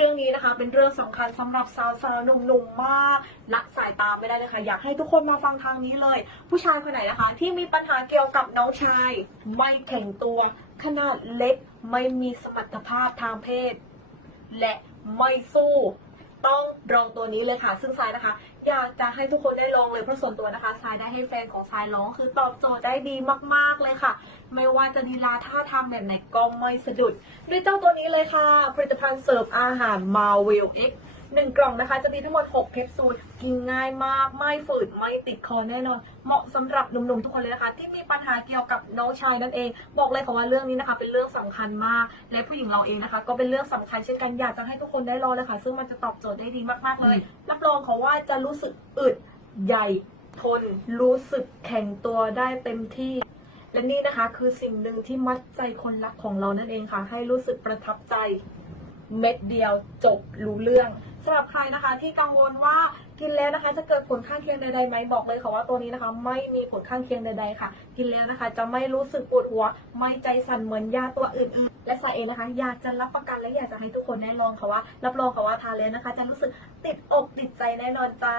รื่องนี้นะคะ เป็นเรื่องสำคัญสำหรับสาวๆหนุ่มๆมากละสายตาไม่ได้เลยค่ะ อยากให้ทุกคนมาฟังทางนี้เลย ผู้ชายคนไหนนะคะ ที่มีปัญหาเกี่ยวกับน้องชาย ไม่แข็งตัว ขนาดเล็กไม่มีสมรรถภาพทางเพศ และไม่สู้ ต้องลองตัวนี้เลยค่ะ ซึ่งทรายนะคะ อยากจะให้ทุกคนได้ลองเลยเพราะส่วนตัวนะคะทรายได้ให้แฟนของทรายลองคือตอบโจทย์ได้ดีมากๆเลยค่ะ ไม่ว่าจะดีลาท่าทางแบบไหนก็ไม่สะดุด ด้วยเจ้าตัวนี้เลยค่ะผลิตภัณฑ์เสริมอาหาร Marvel X หนึ่งก ล่องนะคะ จะมีทั้งหมด 6 แคปซูล กินง่ายมาก ไม่ฝืด ไม่ติดคอแน่นอน เหมาะสำหรับหนุ่มๆทุกคนเลยนะคะ ที่มีปัญหาเกี่ยวกับน้องชายนั่นเอง บอกเลยค่ะว่าเรื่องนี้นะคะ เป็นเรื่องสำคัญมาก และผู้หญิงเราเองนะคะ ก็เป็นเรื่องสำคัญเช่นกัน อยากจะให้ทุกคนได้ลองเลยค่ะ ซึ่งมันจะตอบโจทย์ได้ดีมากๆเลย รับรองค่ะว่าจะรู้สึกอึดใหญ่ทน รู้สึกแข็งตัวได้เต็มที่และนี่นะคะคือสิ่งหนึ่งที่มัดใจคนรักของเรานั่นเองค่ะ ให้รู้สึกประทับใจ เม็ดเดียวจบรู้เรื่อง สำหรับใครนะคะที่กังวลว่ากินแล้วนะคะจะเกิดผลข้างเคียงใดๆไหมบอกเลยค่ะว่าตัวนี้นะคะ ไม่มีผลข้างเคียงใดๆค่ะ กินแล้วนะคะ จะไม่รู้สึกปวดหัว ไม่ใจสั่นเหมือนยาตัวอื่นๆ และสายเองนะคะ อยากจะรับประกันและอยากจะให้ทุกคนได้ลองค่ะว่า รับรองค่ะว่าทานแล้วนะคะ จะรู้สึกติดอกติดใจแน่นอนจ้า